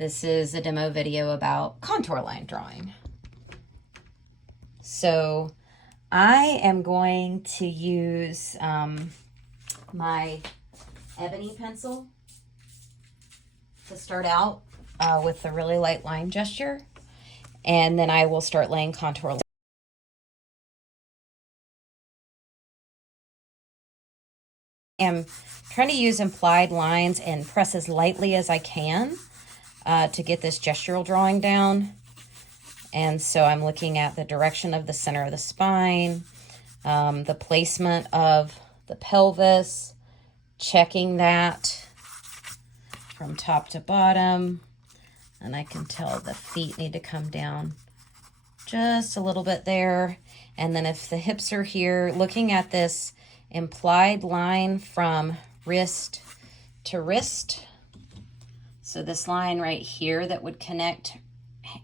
This is a demo video about contour line drawing. So I am going to use my ebony pencil to start out with a really light line gesture, and then I will start laying contour lines. I'm trying to use implied lines and press as lightly as I can to get this gestural drawing down. And so I'm looking at the direction of the center of the spine, the placement of the pelvis, checking that from top to bottom. And I can tell the feet need to come down just a little bit there. And then if the hips are here, looking at this implied line from wrist to wrist. So this line right here that would connect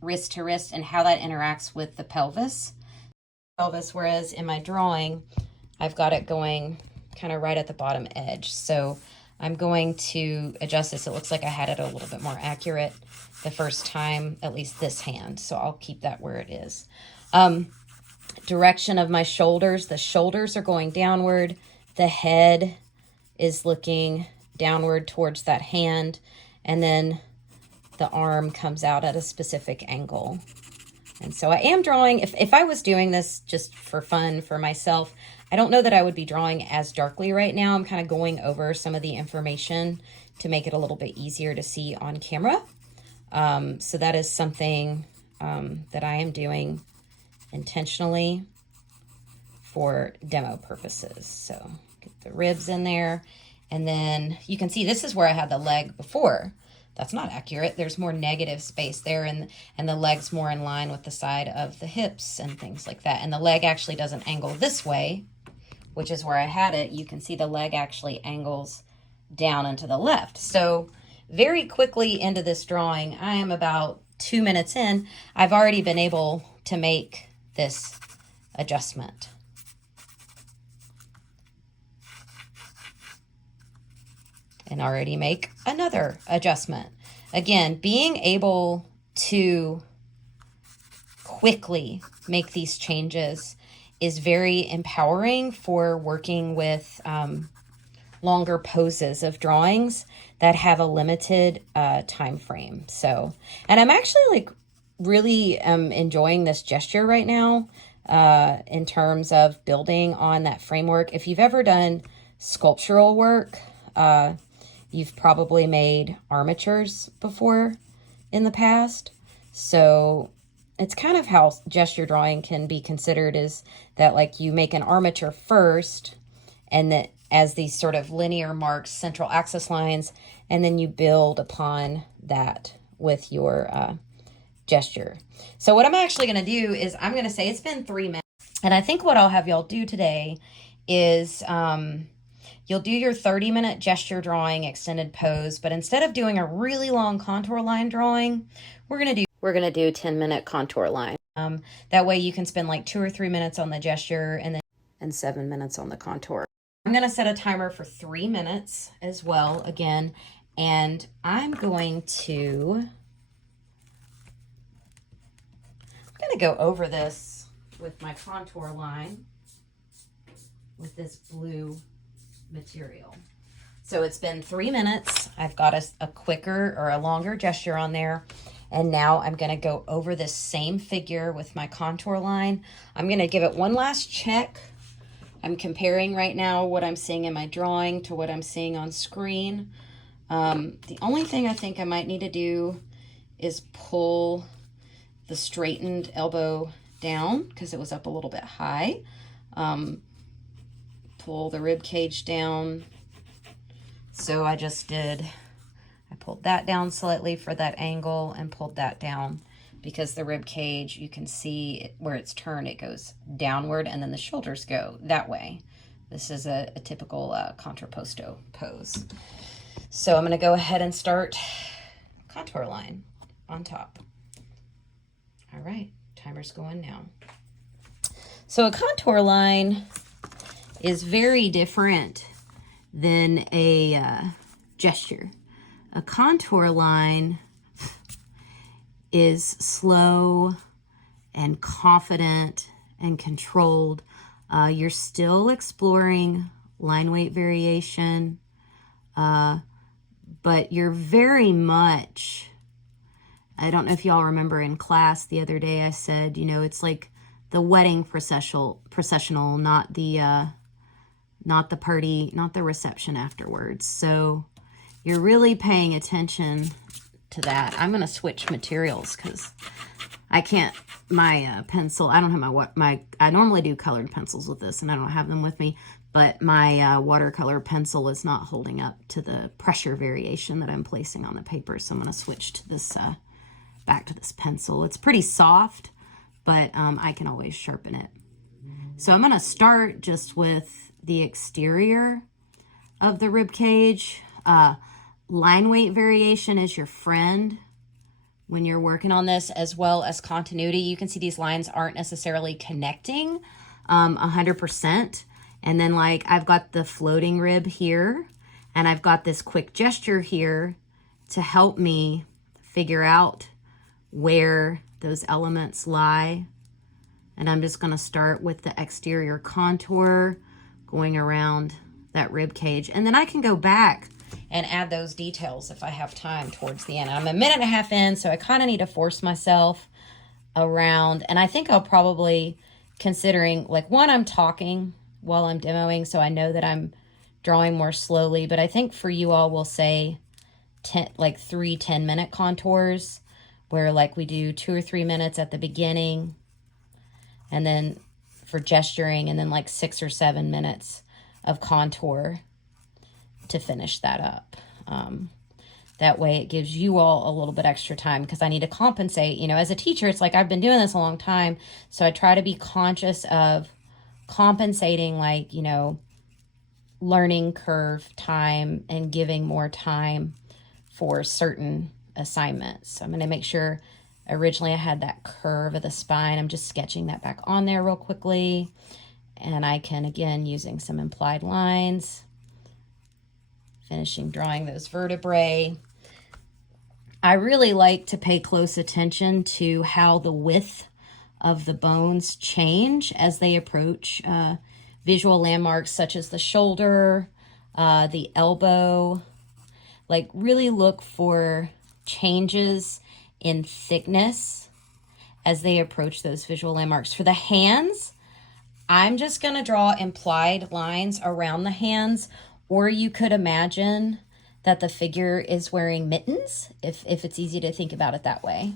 wrist to wrist and how that interacts with the pelvis. Whereas in my drawing, I've got it going kind of right at the bottom edge. So I'm going to adjust this. It looks like I had it a little bit more accurate the first time, at least this hand. So I'll keep that where it is. Direction of my shoulders. The shoulders are going downward. The head is looking downward towards that hand. And then the arm comes out at a specific angle. And so I am drawing, if I was doing this just for fun for myself, I don't know that I would be drawing as darkly right now. I'm kind of going over some of the information to make it a little bit easier to see on camera. So that is something that I am doing intentionally for demo purposes. So get the ribs in there. And then you can see this is where I had the leg before. That's not accurate. There's more negative space there, and the leg's more in line with the side of the hips and things like that. And the leg actually doesn't angle this way, which is where I had it. You can see the leg actually angles down and to the left. So very quickly into this drawing, I am about 2 minutes in. I've already been able to make this adjustment. And already make another adjustment. Again, being able to quickly make these changes is very empowering for working with longer poses of drawings that have a limited time frame. So, and I'm actually like really enjoying this gesture right now in terms of building on that framework. If you've ever done sculptural work, you've probably made armatures before in the past. So it's kind of how gesture drawing can be considered, is that like you make an armature first, and that as these sort of linear marks, central axis lines, and then you build upon that with your gesture. So what I'm actually going to do is I'm going to say it's been 3 minutes. And I think what I'll have y'all do today is you'll do your 30-minute gesture drawing extended pose, but instead of doing a really long contour line drawing, we're gonna do 10-minute contour line. That way you can spend like 2 or 3 minutes on the gesture and 7 minutes on the contour. I'm gonna set a timer for 3 minutes as well again, and I'm gonna go over this with my contour line with this blue material. So it's been 3 minutes. I've got a quicker or a longer gesture on there. And now I'm going to go over this same figure with my contour line. I'm going to give it one last check. I'm comparing right now what I'm seeing in my drawing to what I'm seeing on screen. The only thing I think I might need to do is pull the straightened elbow down because it was up a little bit high. Pull the rib cage down. So I pulled that down slightly for that angle and pulled that down because the rib cage, you can see where it's turned, it goes downward, and then the shoulders go that way. This is a typical contrapposto pose. So I'm going to go ahead and start contour line on top. All right, timer's going now. So a contour line is very different than a gesture. A contour line is slow and confident and controlled. You're still exploring line weight variation, but you're very much, I don't know if y'all remember in class the other day I said, you know, it's like the wedding processional, not the party, not the reception afterwards. So you're really paying attention to that. I'm going to switch materials because I can't, my pencil, I don't have I normally do colored pencils with this and I don't have them with me, but my watercolor pencil is not holding up to the pressure variation that I'm placing on the paper. So I'm going to switch to this, back to this pencil. It's pretty soft, but I can always sharpen it. So I'm going to start just with the exterior of the rib cage. Line weight variation is your friend when you're working on this, as well as continuity. You can see these lines aren't necessarily connecting 100%. And then like I've got the floating rib here, and I've got this quick gesture here to help me figure out where those elements lie. And I'm just going to start with the exterior contour going around that rib cage. And then I can go back and add those details if I have time towards the end. I'm a minute and a half in, so I kind of need to force myself around. And I think I'll probably, considering, like, one, I'm talking while I'm demoing, so I know that I'm drawing more slowly. But I think for you all, we'll say 3 10-minute contours, where like we do 2 or 3 minutes at the beginning, and then for gesturing, and then like 6 or 7 minutes of contour to finish that up. That way it gives you all a little bit extra time, because I need to compensate. You know, as a teacher, it's like I've been doing this a long time, so I try to be conscious of compensating, like, you know, learning curve time and giving more time for certain assignments. So I'm going to make sure, originally I had that curve of the spine. I'm just sketching that back on there real quickly. And I can, again, using some implied lines, finishing drawing those vertebrae. I really like to pay close attention to how the width of the bones change as they approach visual landmarks such as the shoulder, the elbow. Like, really look for changes in thickness as they approach those visual landmarks. For the hands, I'm just going to draw implied lines around the hands, or you could imagine that the figure is wearing mittens, if it's easy to think about it that way.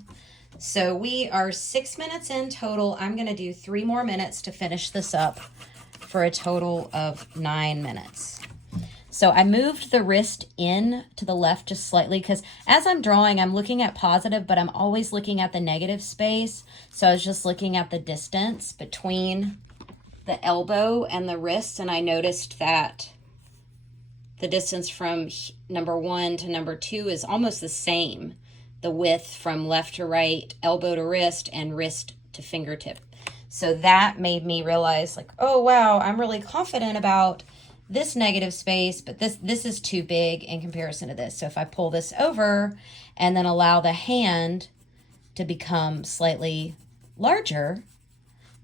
So we are 6 minutes in total. I'm going to do 3 more minutes to finish this up for a total of 9 minutes. So I moved the wrist in to the left just slightly, because as I'm drawing, I'm looking at positive, but I'm always looking at the negative space. So I was just looking at the distance between the elbow and the wrist, and I noticed that the distance from number 1 to number 2 is almost the same. The width from left to right, elbow to wrist, and wrist to fingertip. So that made me realize, like, oh, wow, I'm really confident about this negative space, but this is too big in comparison to this. So if I pull this over and then allow the hand to become slightly larger,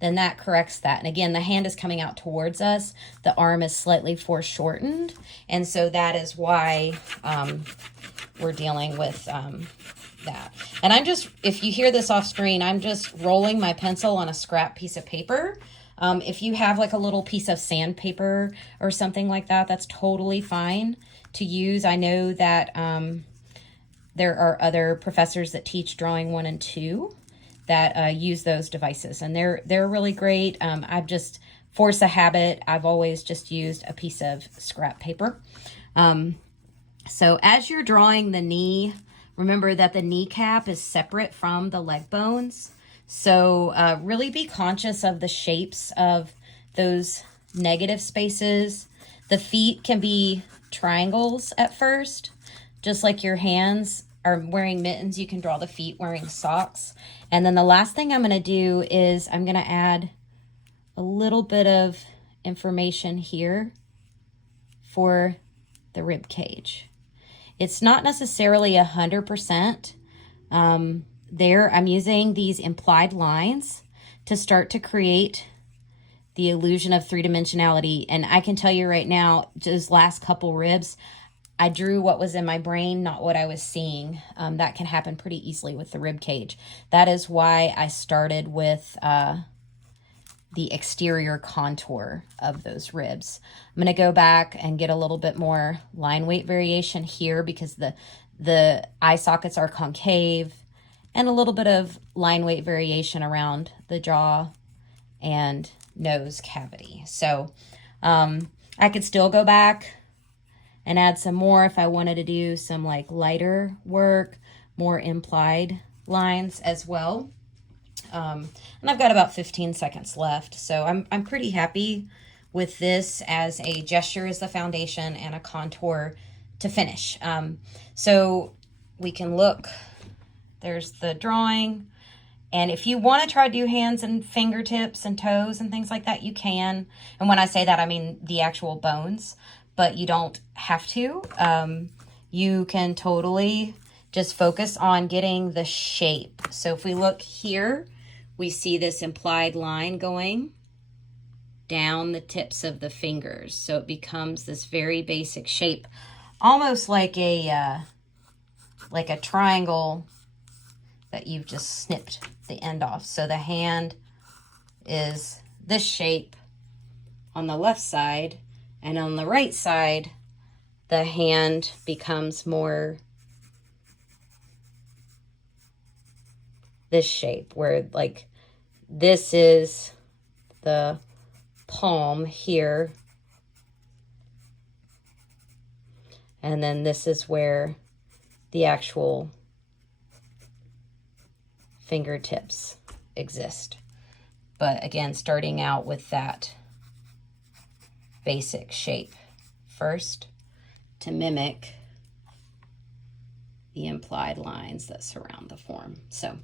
then that corrects that. And again, the hand is coming out towards us. The arm is slightly foreshortened. And so that is why we're dealing with that. And I'm just, if you hear this off screen, I'm just rolling my pencil on a scrap piece of paper. If you have like a little piece of sandpaper or something like that, that's totally fine to use. I know that there are other professors that teach drawing 1 and 2 that use those devices, and they're really great. I've just, force a habit, I've always just used a piece of scrap paper. So as you're drawing the knee, remember that the kneecap is separate from the leg bones. So really be conscious of the shapes of those negative spaces. The feet can be triangles at first, just like your hands are wearing mittens. You can draw the feet wearing socks. And then the last thing I'm going to do is I'm going to add a little bit of information here for the rib cage. It's not necessarily 100%. there, I'm using these implied lines to start to create the illusion of three-dimensionality. And I can tell you right now, just last couple ribs, I drew what was in my brain, not what I was seeing. That can happen pretty easily with the rib cage. That is why I started with the exterior contour of those ribs. I'm going to go back and get a little bit more line weight variation here because the eye sockets are concave, and a little bit of line weight variation around the jaw and nose cavity. So I could still go back and add some more if I wanted to do some like lighter work, more implied lines as well. And I've got about 15 seconds left, so I'm pretty happy with this as a gesture as the foundation and a contour to finish. So we can look, there's the drawing, and if you want to try to do hands and fingertips and toes and things like that, you can. And when I say that, I mean the actual bones, but you don't have to. You can totally just focus on getting the shape. So if we look here, we see this implied line going down the tips of the fingers. So it becomes this very basic shape, almost like a triangle that you've just snipped the end off. So the hand is this shape on the left side, and on the right side, the hand becomes more this shape, where like this is the palm here, and then this is where the actual fingertips exist. But again, starting out with that basic shape first to mimic the implied lines that surround the form. So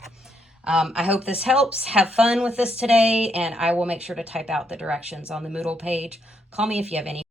I hope this helps. Have fun with this today, and I will make sure to type out the directions on the Moodle page. Call me if you have any